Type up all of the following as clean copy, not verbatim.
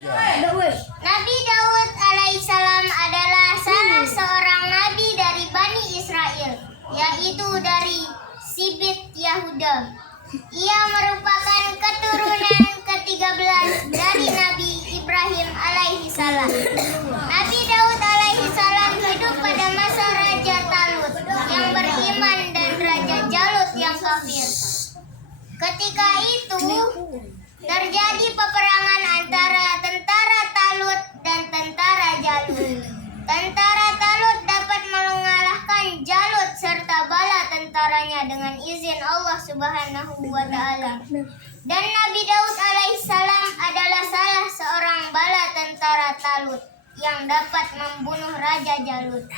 Nabi Daud alaihissalam adalah salah seorang nabi dari Bani Israel, yaitu dari Sibit Yahuda. Ia merupakan keturunan ke-13 dari Nabi Ibrahim alaihissalam. Nabi Daud alaihissalam hidup pada masa Raja Talut yang beriman dan Raja Jalut yang kafir. Ketika itu terjadi peperangan antara tentara Talut dan tentara Jalut. Tentara Talut dapat mengalahkan Jalut serta bala tentaranya dengan izin Allah Subhanahu wa Ta'ala. Dan Nabi Daud alaihissalam adalah salah seorang bala tentara Talut yang dapat membunuh Raja Jalut.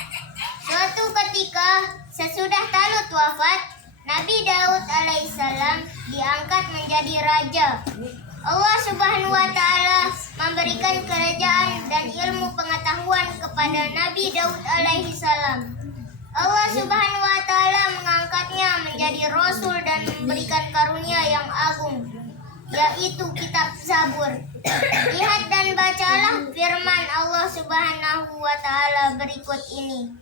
Suatu ketika sesudah Talut wafat, Nabi Daud alaihissalam diangkat menjadi raja. Allah Subhanahu wa Ta'ala memberikan kerajaan dan ilmu pengetahuan kepada Nabi Daud alaihissalam. Allah Subhanahu wa Ta'ala mengangkatnya menjadi rasul dan memberikan karunia yang agung, yaitu kitab Zabur. Lihat dan bacalah firman Allah Subhanahu wa Ta'ala berikut ini.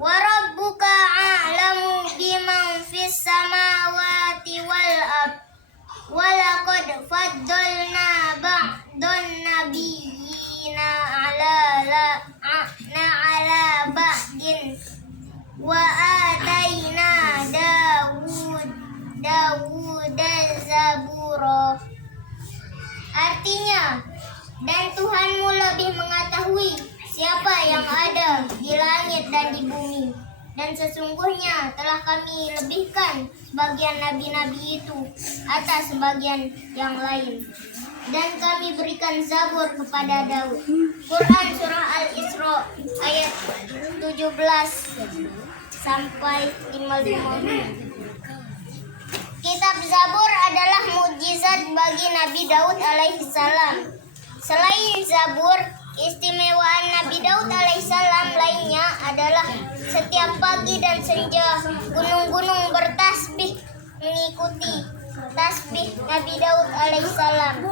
Wa rabbuka a'lamu biman fis samawati wal ard wa laqad faddalna ba'dhan nabiyyina ala ba'din wa ataina Dawuda zabura. Artinya, dan Tuhanmu lebih mengetahui siapa yang ada di langit dan di bumi. Dan sesungguhnya telah kami lebihkan sebagian nabi-nabi itu atas sebagian yang lain. Dan kami berikan Zabur kepada Daud. Quran Surah Al-Isra ayat 17 sampai 55. Kitab Zabur adalah mukjizat bagi Nabi Daud alaihissalam. Selain Zabur, istimewaan Nabi Daud alaihissalam lainnya adalah setiap pagi dan senja gunung-gunung bertasbih mengikuti tasbih Nabi Daud alaihissalam.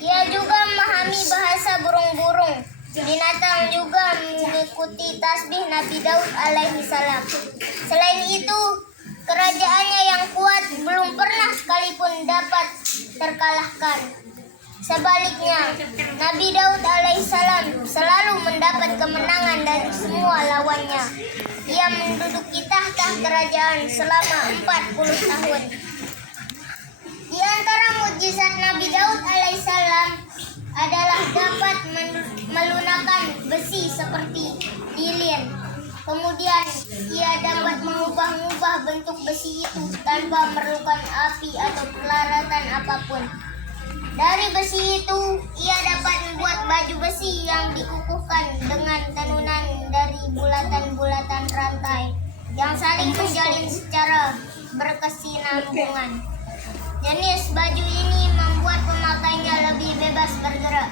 Ia juga memahami bahasa burung-burung. Binatang juga mengikuti tasbih Nabi Daud alaihissalam. Selain itu, kerajaannya yang kuat belum pernah sekalipun dapat terkalahkan. Sebaliknya, Nabi Daud alaihissalam selalu mendapat kemenangan dari semua lawannya. Ia menduduki tahta kerajaan selama 40 tahun. Di antara mukjizat Nabi Daud alaihissalam adalah dapat melunakkan besi seperti lilin. Kemudian ia dapat mengubah-ubah bentuk besi itu tanpa memerlukan api atau peralatan apapun. Dari besi itu, ia dapat membuat baju besi yang dikukuhkan dengan tenunan dari bulatan-bulatan rantai yang saling menjalin secara berkesinambungan. Jenis baju ini membuat pemakainya lebih bebas bergerak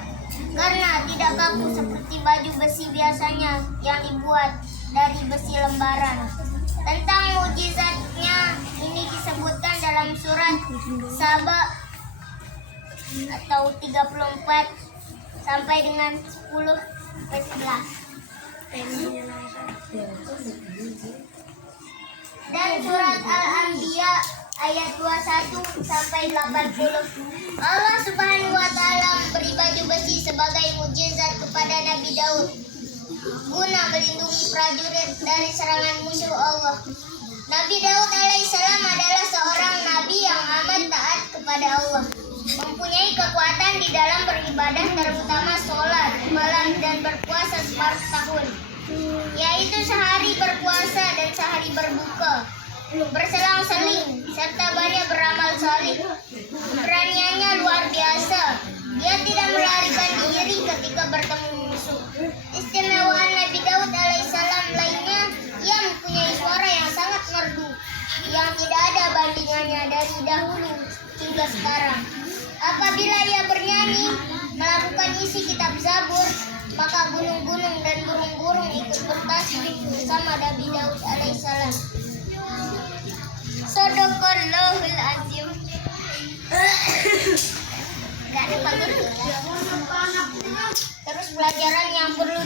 karena tidak kaku seperti baju besi biasanya yang dibuat dari besi lembaran. Tentang mukjizatnya ini disebutkan dalam surat Saba atau 34 sampai dengan 10-11. Dan surat Al-Anbiya ayat 21 sampai 80. Allah Subhanahu wa Ta'ala memberi baju besi sebagai mukjizat kepada Nabi Daud guna melindungi prajurit dari serangan musuh Allah. Nabi Daud alaihissalam adalah seorang nabi yang amat taat kepada Allah, mempunyai kekuatan di dalam beribadah, terutama sholat malam dan berpuasa separuh tahun, yaitu sehari berpuasa dan sehari berbuka, berselang-seling serta banyak beramal saleh. Keberaniannya luar biasa. Dia tidak melarikan diri ketika bertemu musuh. Istimewaan Nabi Daud alaihissalam lainnya, ia mempunyai suara yang sangat merdu yang tidak ada bandingannya dari dahulu hingga sekarang. Apabila ia bernyanyi melakukan isi kitab Zabur, maka gunung-gunung dan burung-burung ikut bertasbih bersama Nabi Daud alaihissalam. Shadaqallahul azim. Gak ada panggung. pelajaran yang perlu